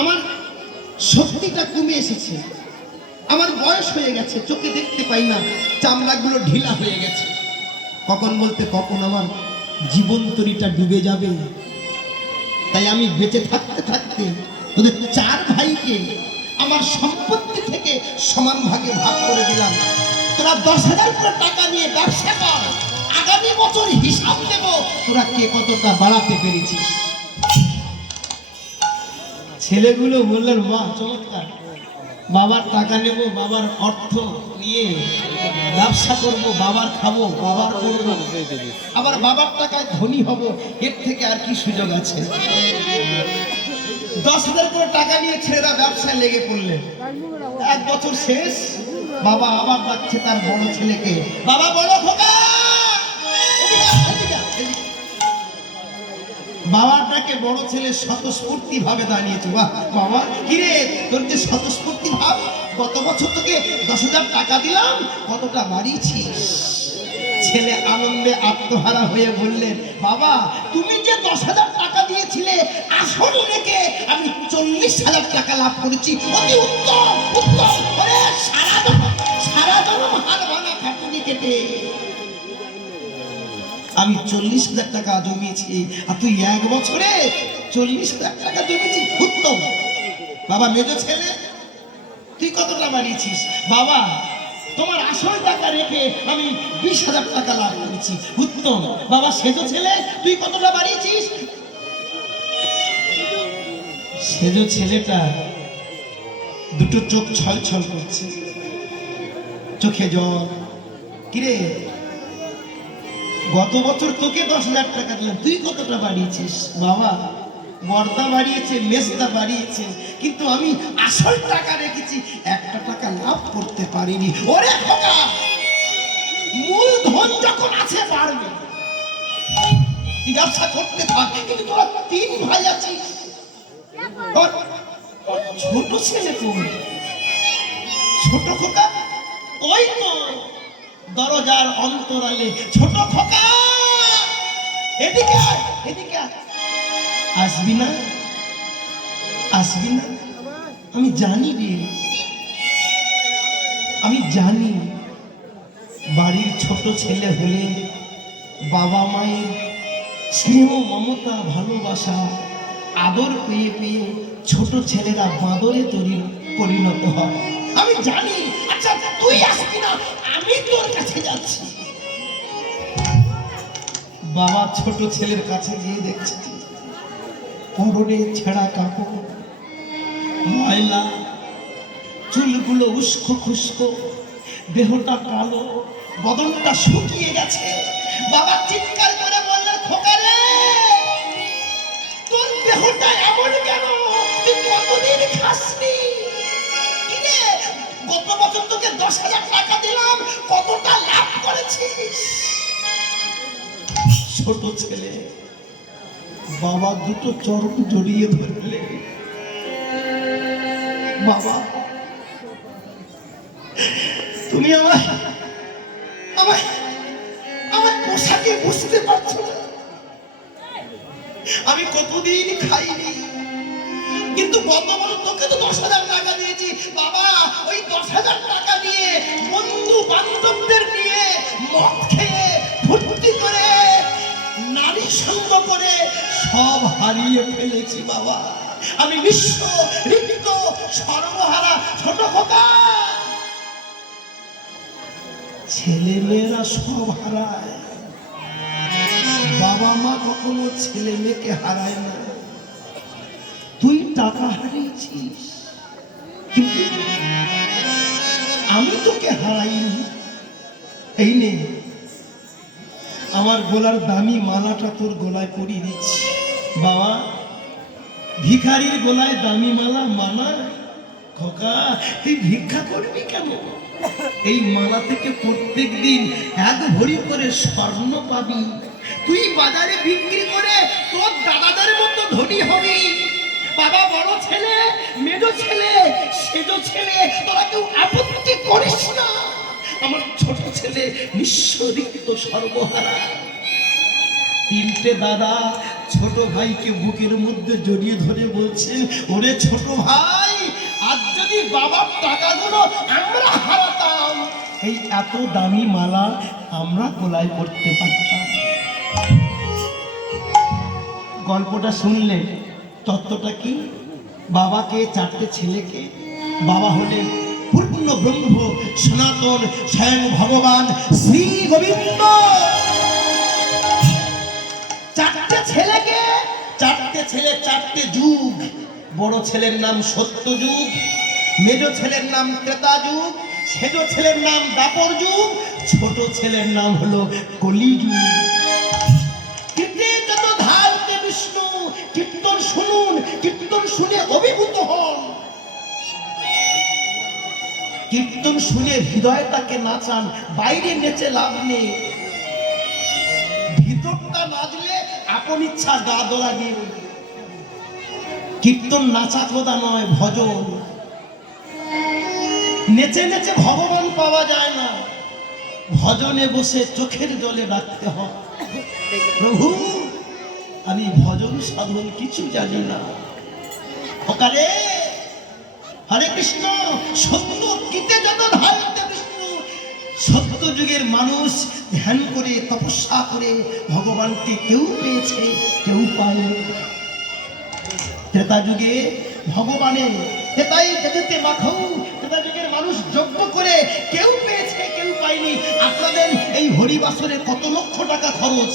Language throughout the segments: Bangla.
আমার শক্তিটা কমে এসেছে। আমার বয়স হয়ে গেছে, চোখে দেখতে পাই না, চামড়াগুলো ঢিলা হয়ে গেছে। কখন বলতে কখন আমার জীবন তরিটা ডুবে যাবে। তাই আমি বেঁচে থাকতে থাকতে ওদের চার ভাইকে আমার সম্পত্তি থেকে সমান ভাগে ভাগ করে দিলাম। তোরা দশ হাজার করে টাকা নিয়ে ব্যবসা কর, আগামী বছর হিসাব দেব, তোরা কে কতটা বাড়াতে পেরেছিস। ছেলেগুলো বললেন, মা, চমৎকার। বাবার টাকা নেব, বাবার অর্থ নিয়ে ব্যবসা করব, বাবার খাব, বাবার করব। আবার বাবার টাকায় ধনী হব, এর থেকে আর কি সুযোগ আছে? দশ হাজার করে টাকা নিয়ে ছেলেরা ব্যবসায় লেগে পড়লেন। এক বছর শেষ, বাবা আবার ডাকছে তার বড় ছেলেকে, বাবা বড় খোকা! বাবাটাকে বড় ছেলে স্বতঃস্ফূর্তি ভাবে দাঁড়িয়েছে। বাহ বাবা কিরে, তোর যে স্বতঃস্ফূর্তি ভাব গত বছর তোকে দশ হাজার টাকা দিলাম, কতটা বাড়িয়েছিস ছেলে আনন্দে আত্মহারা হয়ে বললেন, বাবা, তুমি যে দশ হাজার টাকা দিয়েছিলে, আসল রেখে আমি চল্লিশ হাজার টাকা লাভ করেছি। অতি উত্তম উত্তম সারা আমি চল্লিশ হাজার টাকা জমিয়েছি। আর তুই এক বছরে চল্লিশ হাজার টাকা জমিয়েছি উত্তম। বাবা, মেজো ছেলে, তুই কতটা বাড়িয়েছিস বাবা, তোমার আসল টাকা রেখে আমি বিশ হাজার টাকা লাভ করেছি। উত্তম। বাবা, সেজো ছেলে, তুই কতটা বাড়িয়েছিস সেজো ছেলেটা দুটো চোখ ছল ছল করছে। চোখে জল। কিরে? গত বছর তোকে দশ হাজার টাকা দিলাম। তুই কতটা বাড়িয়েছিস? বাবা বর্দা বাড়িয়েছে, মেজদা বাড়িয়েছে, কিন্তু আমি আসল টাকা রেখেছি, একটা টাকা লাভ করতে পারিনি। ওরে খোকা! মূল ধন যখন আছে তুই ব্যবসা করতে থাক, কিন্তু তোরা তিন ভাই আছিস। ছোট ছেলে কোন? ছোট খোকা? ওই তো। দরজার অন্তরালে ছোট খোকা। এদিকে এদিকে। আসবি না? আসবি না? আমি জানি রে। আমি জানি। বাড়ির ছোট ছেলে হলে বাবা মায়ের স্নেহ, মমতা, ভালোবাসা, আদর পেয়ে পেয়ে ছোট ছেলেরা বাঁদরে তৈরি, পরিণত হয়। আমি জানি আচ্ছা তুই আসবি না, আমি তোর কাছে যাচ্ছি। বাবা ছোট ছেলের কাছে গিয়ে দেখছে, পরনে ছেঁড়া কাপড়, ময়লা, চুলগুলো উস্কো খুস্কো, দেহটা কালো, বদনটা শুকিয়ে গেছে। বাবা চিৎকার করে বললেন খোকারে, তোর দেহটা এমন কেন? তুই কতদিন খাসনি? বছর তোকে দশ হাজার টাকা দিলাম। কতটা লাভ করেছিস? ছোট ছেলে, বাবা দুটো চরম জড়িয়ে ধরলে। বাবা, তুমি আমার আমার আমার পোশাকে বুঝতে পারছ না। আমি কতদিন খাইনি। কিন্তু বর্তমানে তোকে তো দশ হাজার টাকা দিয়েছি। বাবা, ওই দশ হাজার টাকা দিয়ে বন্ধু বান্ধবদের নিয়ে মদ খেয়ে, ফুর্তি করে, নারী সঙ্গ করে সব হারিয়ে ফেলেছি বাবা। আমি নিঃস্ব রিক্ত সর্বহারা ছোট খোকা। ছেলে মেয়েরা সব হারায়। বাবা মা কখনো ছেলে মেয়েকে হারায় না। টাকা হারিয়েছিস। আমি তোকে হারাইনি। এই নে, আমার গোলার দামি মালাটা তোর গলায় পরিয়ে দিচ্ছি। বাবা, ভিখারির গলায় দামি মালা মানা। খোকা, তুই ভিক্ষা করবি কেন? এই মালা থেকে প্রত্যেক দিন এক ভরি করে স্বর্ণ পাবি। তুই বাজারে বিক্রি করে তোর দাদাদের মতো বাবা বড় ছেলে, মেজো ছেলে, সেজো ছেলে, তোরা কেউ আপত্তি করিস না। আমার ছোট ছেলে নিঃস্বরিক্ত সর্বহারা। তিনটে দাদা ছোট ভাইকে বুকের মধ্যে জড়িয়ে ধরে বলছেন, ওরে ছোট ভাই, আজ যদি বাবার টাকাগুলো আমরা হারাতাম, এই এত দামি মালা আমরা কোলাই করতে পারতাম। গল্পটা শুনলে তত্ত্বটা কি? বাবাকে, চারটে ছেলেকে, বাবা হলেন পূর্ণ ব্রহ্ম, সনাতন, স্বয়ং ভগবান শ্রী গোবিন্দ। চারটে ছেলেকে, চারটে ছেলে, চারটে যুগ। বড় ছেলের নাম সত্য যুগ, মেজ ছেলের নাম ক্রেতা যুগ, সেজ ছেলের নাম দাপর যুগ, ছোট ছেলের নাম হলো কলি যুগ। শুনে অভিভূত হন। কীর্তন শুনে হৃদয়টাকে নাচান বাইরে নেচে লাভ নেই। ভিতরটা নাচলে আপন ইচ্ছা গা দোলা দিয়ে কীর্তন নাচা কোদা নয় ভজন। নেচে নেচে ভগবান পাওয়া যায় না। ভজনে বসে চোখের জলে রাখতে হয়। প্রভু, আমি ভজন সাধন কিছু জানি না। ওকারে হরে কৃষ্ণ, সত্য কিতে যত ধারতে বিষ্ণু, সত্য যুগের মানুষ ধ্যান করে, তপস্যা করে, ভগবানকে কেউ পেয়েছে, কেউ পায়নি। ত্রেতা যুগে ভগবানে তেতাই তেতেতে মাখৌ, ত্রেতা যুগের মানুষ যজ্ঞ করে, কেউ পেয়েছে, কেউ পায়নি। আপনাদের এই হরিবাসরে কত লক্ষ টাকা খরচ?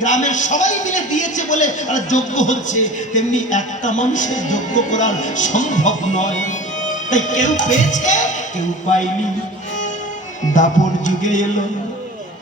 গ্রামের সবাই মিলে দিয়েছে বলে আর যজ্ঞ হচ্ছে, তেমনি একটা মানুষের যজ্ঞ করার সম্ভব নয়। তাই কেউ পেয়েছে, কেউ পায়নি। দাপর যুগে এলো,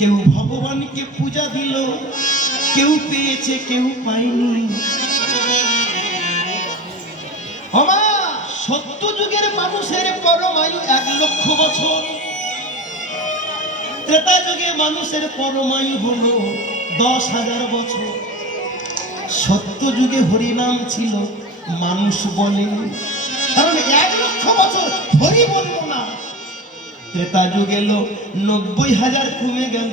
কেউ ভগবানকে পূজা দিল, কেউ পেয়েছে, কেউ ওমা সত্য যুগের মানুষের পরমায়ু এক লক্ষ বছর। ত্রেতা যুগে মানুষের পরমায়ু হলো দশ হাজার বছর। সত্য যুগে হরিনাম ছিল, মানুষ বলে কারণ এক লক্ষ বছর হরি বলব না। ত্রেতা যুগ এলো নব্বই হাজার কমে গেল।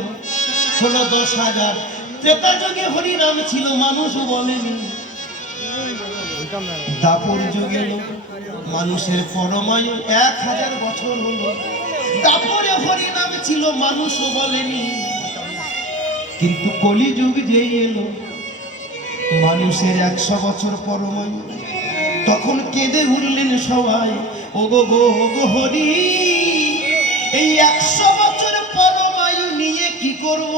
হলো দশ হাজার। ত্রেতা যুগে হরিনাম ছিল, মানুষ বলেনি। দাপর যুগ এলো মানুষের পরমায়ু এক হাজার বছর হলো। দাপরে হরিনাম ছিল মানুষও বলেনি। কিন্তু কলিযুগ যেই এলো, মানুষের একশো বছর পরমায়ু। তখন কেঁদে উঠলেন সবাই, ওগো গো, ওগো হরি, এই একশো বছর পরমায়ু নিয়ে কি করব?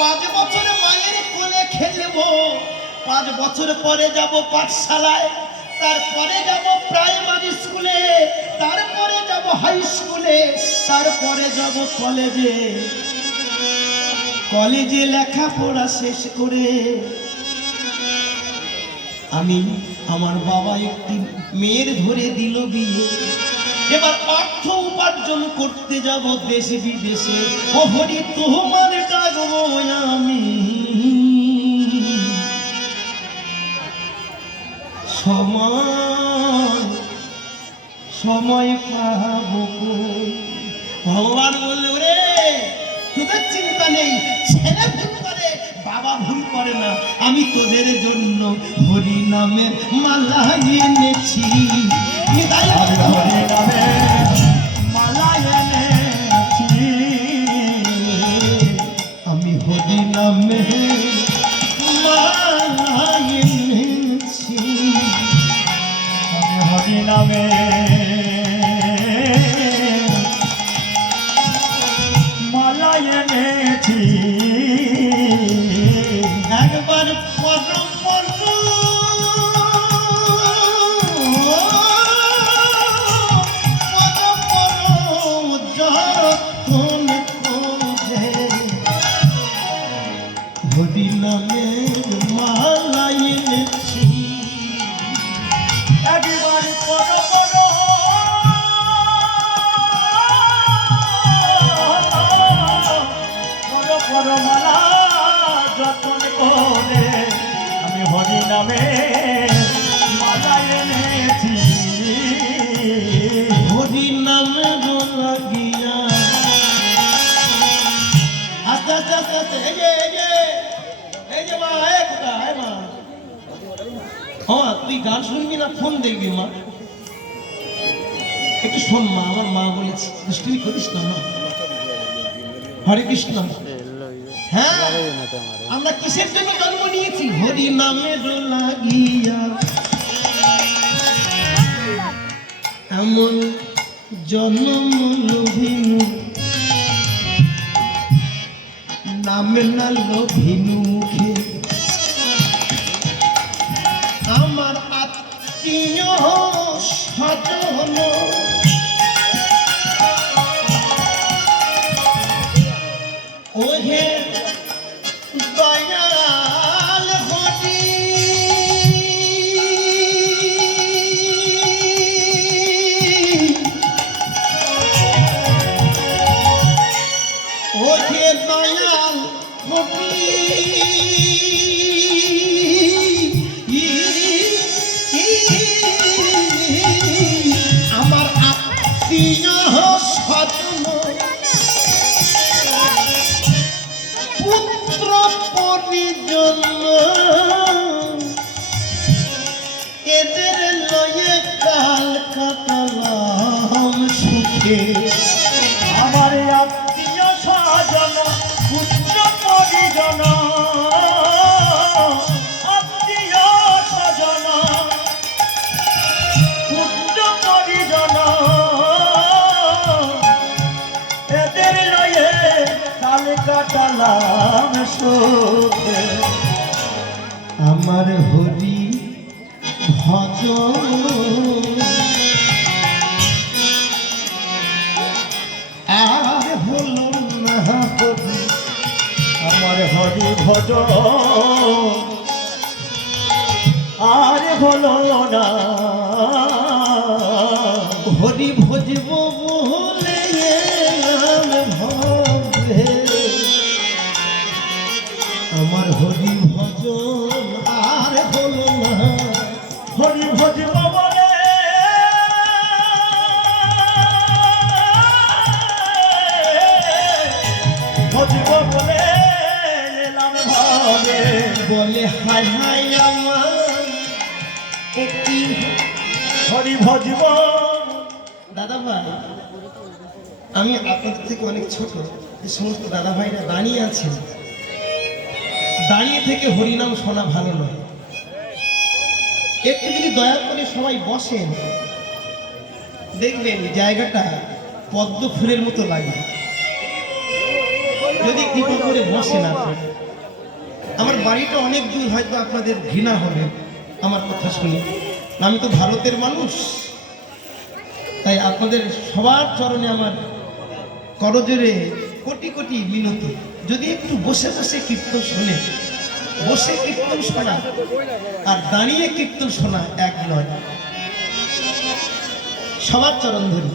পাঁচ বছর মায়ের কোলে খেলব, পাঁচ বছর পরে যাব পাঠশালায়, তারপরে যাব প্রাইমারি স্কুলে, তারপরে যাব হাই স্কুলে, তারপরে যাব কলেজে। কলেজে লেখাপড়া শেষ করে আমি আমার বাবা একটি মেয়ের ধরে দিল বিয়ে। এবার অর্থ উপার্জন করতে যাব দেশে বিদেশে। ও হরি তোমার আমি। সময় সময় পাবো? ভগবান বলল চিন্তা নেই, ছেলে ভুল করে, বাবা ভুল করে না। আমি তোদের জন্য হরি নামের মালা এনেছি। গান শুনবি না ফোন দেখবি, মা? একটু শোন, মা, আমার মা বলেছে, দুষ্টুমি করিস না, মা। হরে কৃষ্ণ। হ্যাঁ আমরা কিসের জন্য জন্ম নিয়েছি? হরি নামের লাগিয়া। এমন জন্ম লোভিনু। নামে না লোভিনু। আত্মীয় স্বজন কাটালাম সুখে আমার হরি ভজন। আর হলো না হরি, আমার হরি ভজ আর হলো না, হরি ভজব। আমার হরি ভজন আর হলো না। হরি বলে ভজব বলে এলাম ভাবে। বলে হাই হাই আমার একটি হরি ভজব দাদা ভাই, আমি আপনাদের থেকে অনেক ছোট। যে সমস্ত দাদা ভাইরা দাঁড়িয়ে আছেন। দাঁড়িয়ে থেকে হরিনাম শোনা ভালো নয়। একটু যদি দয়া করে সবাই বসেন, দেখবেন জায়গাটা পদ্ম ফুলের মতো লাগে। যদি কৃপা করে বসেন আমার বাড়িটা অনেক দূর, হয়তো আপনাদের ঘৃণা হবে আমার কথা শুনে। আমি তো ভারতের মানুষ, তাই আপনাদের সবার চরণে আমার করজোরে কোটি কোটি মিনতি। যদি একটু বসে বসে কীর্তন শোনে, বসে কীর্তন শোনা আর দাঁড়িয়ে কীর্তন শোনা এক নয়। সবার চরণ ধরি।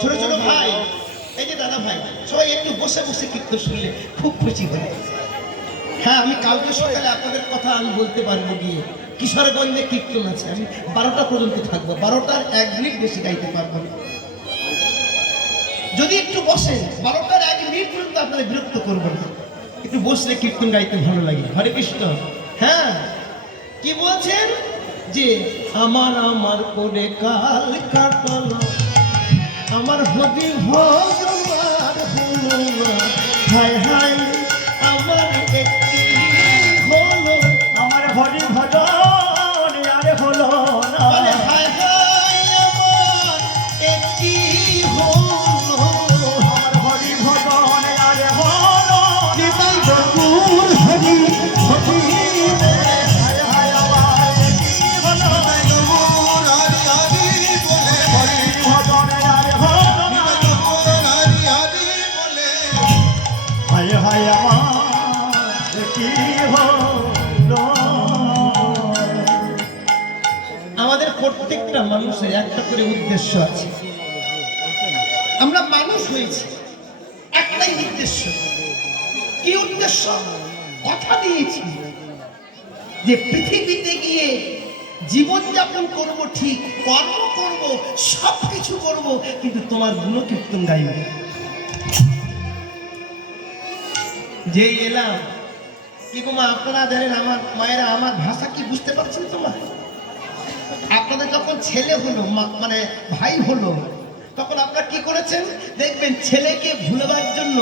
ছোট ছোট ভাই, এই যে দাদা ভাই, সবাই একটু বসে বসে কীর্তন শুনলে খুব খুশি হয় হ্যাঁ আমি কালকে সকালে আপনাদের কথা আমি বলতে পারব গিয়ে। কিশোরগঞ্জে কীর্তন আছে, আমি বারোটা পর্যন্ত থাকব। বারোটার এক মিনিট বেশি গাইতে পারব না। যদি একটু বসেন বারোটার মিনিট পর্যন্ত আপনাদের বিরক্ত করব না। একটু বসলে কীর্তন গাইতে ভালো লাগে। হরে কৃষ্ণ। হ্যাঁ কি বলছেন? যে আমার আমার করে কাল কাটল, আমার হবি ভগবান হায় হায় যে পৃথিবীতে গিয়ে জীবনযাপন করব ঠিক, কর্ম করব সব কিছু করব, কিন্তু তোমার গুণকীর্তন গাইব যেই এলাম, কি মা, আপনারা জানেন আমার মায়েরা আমার ভাষা কি বুঝতে পারছেন তোমার? আপনাদের যখন ছেলে হলো মানে ভাই হলো, তখন আপনারা কি করেছেন? দেখবেন ছেলেকে ভুলবার জন্য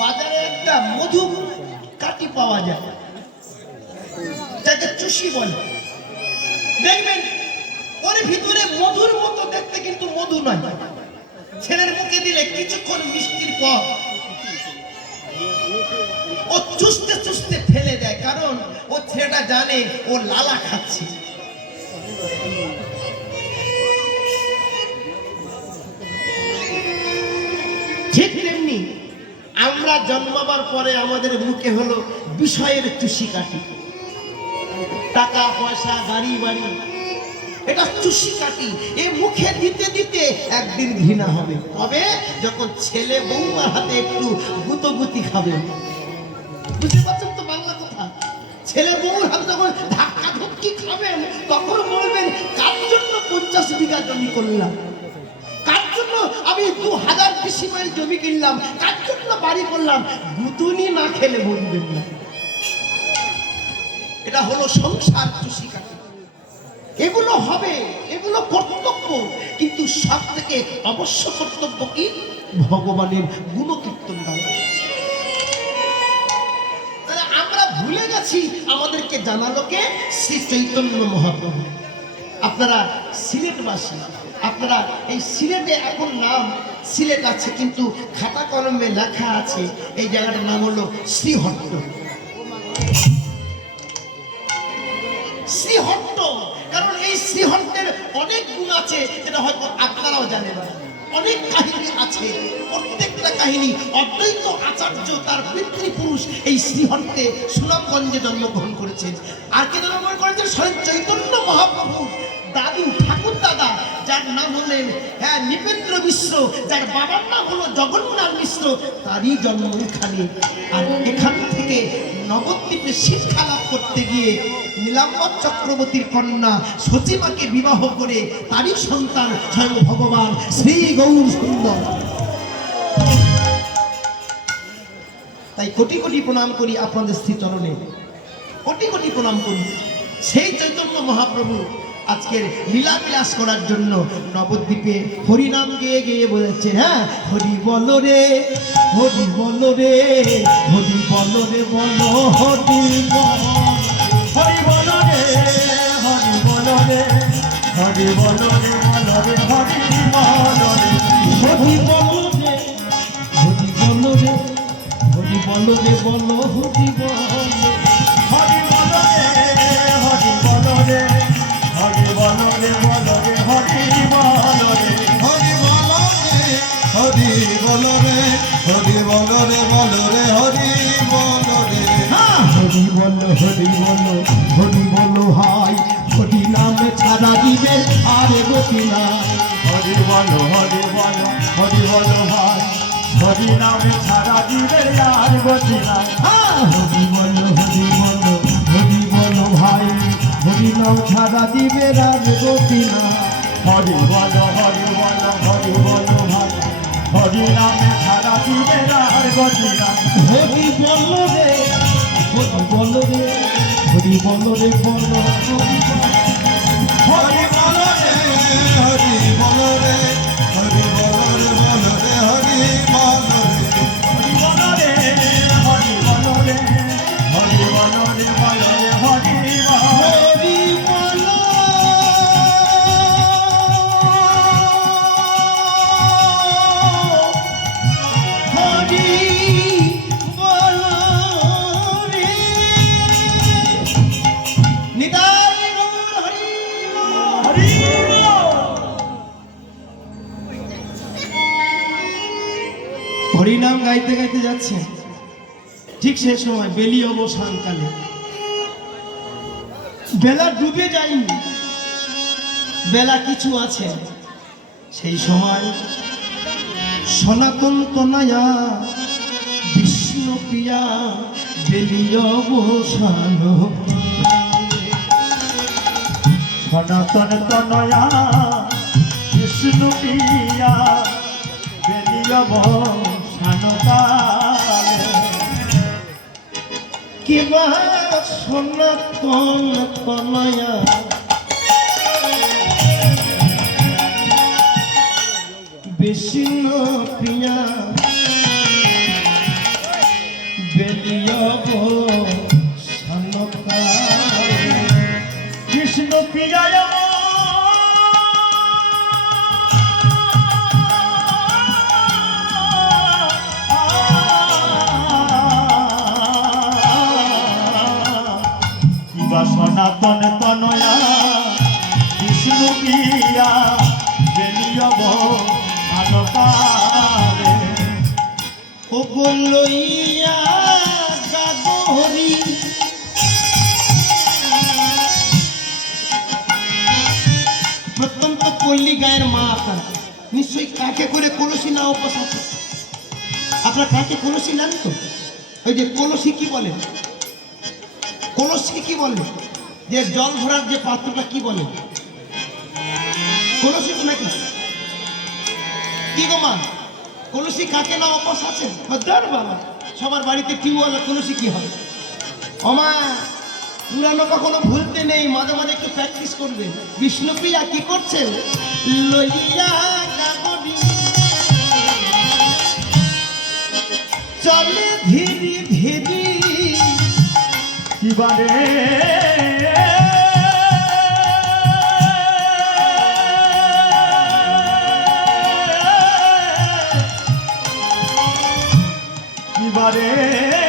বাজারে একটা মধু কাটি পাওয়া যায়। যাকে চুষি বলে। দেখবেন, ওর ভিতরে মধুর মতো দেখতে কিন্তু মধু নয়। ছেলের মুখে দিলে কিছুক্ষণ মিষ্টির পর ও চুষতে চুষতে ফেলে দেয়, কারণ ও ছেলেটা জানে ও লালা খাচ্ছে। ঠিক তেমনি আমরা জন্মাবার পরে আমাদের মুখে হলো বিষয়ের চুষি কাটি টাকা পয়সা গাড়ি বাড়ি এটা চুষি কাটি এ মুখে দিতে দিতে একদিন ঘৃণা হবে। তবে যখন ছেলে বৌমার হাতে একটু গুতগুতি খাবে। বুঝতে পারছেন তো বাংলা কথা? ছেলে বউর হাতে যখন ধাক্কা ধুক্কি খাবেন, তখন বলবেন, কার জন্য পঞ্চাশ বিঘা জমি করলাম? কার জন্য আমি দু হাজার কৃষি মাইল জমি কিনলাম? কার জন্য বাড়ি করলাম? গুতুনি না খেলে বলবেন না। এটা হলো সংসার চুষি এগুলো হবে, এগুলো কর্তব্য, কিন্তু সব থেকে অবশ্য কর্তব্য কি? ভগবানের গুণকীর্তন গাওয়া আমরা ভুলে গেছি আমাদেরকে জানালো কে? শ্রী চৈতন্য মহাপ্রভু। আপনারা সিলেটবাসী, আপনারা এই সিলেটে এখন নাম, সিলেট আছে কিন্তু খাতা কলমে লেখা আছে, এই জায়গাটার নাম হলো শ্রীহট্ট। অনেক গুণ আছে যেটা হয়তো আপনারাও জানেন। অনেক কাহিনী আছে, প্রত্যেকটা কাহিনী অদ্বৈত আচার্য তার পিতৃপুরুষ এই শ্রীহট্টে সুনামগঞ্জে জন্মগ্রহণ করেছেন আর কে জন্মগ্রহণ করেছেন স্বয়ং চৈতন্য মহাপ্রভু, দাদু দাদা, যার নাম হলেন হ্যাঁ নিপেন্দ্র মিশ্র, যার বাবার নাম হলো জগন্নাথ মিশ্র, তারই জন্ম এখানে। আর এখান থেকে নবদ্বীপে শিক্ষা লাভ করতে গিয়ে নীলাম্বর চক্রবর্তীর কন্যা সচিমাকে বিবাহ করে তারই সন্তান স্বয়ং ভগবান শ্রী গৌর সুন্দর। তাই কোটি কোটি প্রণাম করি আপনাদের শ্রীচরণে। কোটি কোটি প্রণাম করি। সেই চৈতন্য মহাপ্রভু আজকের লীলা বিলাস করার জন্য নবদ্বীপে হরিনাম গেয়ে গেয়ে বলেছে হ্যাঁ হরি বল রে হরি বল রে হরি বল রে বল হরি হরি বল রে হরি বল রে হরি বল রে বল রে হরি বল রে হরি বল রে হরি বল রে হরি বল রে বল হরি বল হরি বল রে বল রে হরি বল রে হ্যাঁ, হরি বল হরি বল হরি বল হাই হরি নাম ছাড়া দিবে আর গতি নাই হরি বল হরি বল হরি বল ভাই হরি নামে ছাড়া দিবে আর গতি নাই হ্যাঁ, হরি বল হরি বল হরি বল ভাই হরি নাম ছাড়া দিবে আর গতি নাই হরি বল হরি বল হরি বল ভাই হরি নামে ছাড়া আর গতি নাই হরি বল রে বল রে হরি বল রে বল হরি বল রে, হরি বল রে। গাইতে গাইতে যাচ্ছে। ঠিক সে সময় বেলি অবসানকালে বেলা ডুবে যায়নি। বেলা কিছু আছে। সেই সময় সনাতন তনয়া বিষ্ণু প্রিয়া বেলি অবসান সনাতন তনয়া বিষ্ণু প্রিয়া বেলিয়ব দিবা সনাতন তনয়া বিষ্ণু প্রিয়া বেলিয়া সনাতন তনয়া। বিষ্ণু প্রিয়া বেলিয়ব আনকারে ও বলইয়া গাগরি প্রত্যন্ত পল্লী গায়ের মা আপনার। নিশ্চয়ই কাকে করে কলসি না উপোস আপনার কাকে কলসি নেন তো ওই যে কলসি কি বলে? কলসি কি বলে? যে জল ভরার যে পাত্রটা কি বলে? কলসি নাকি? কি গো মা? কলসি কাকে না অপাস আছে? বাবা। সবার বাড়িতে টিউবওয়েল কলসি কি হয় অমা পুরানো কখনো ভুলতে নেই, মাঝে মাঝে একটু প্র্যাকটিস করবে। বিষ্ণুপ্রিয়া কি করছে? লইয়া চলে ধীরে ধীরে জীবনে জীবনে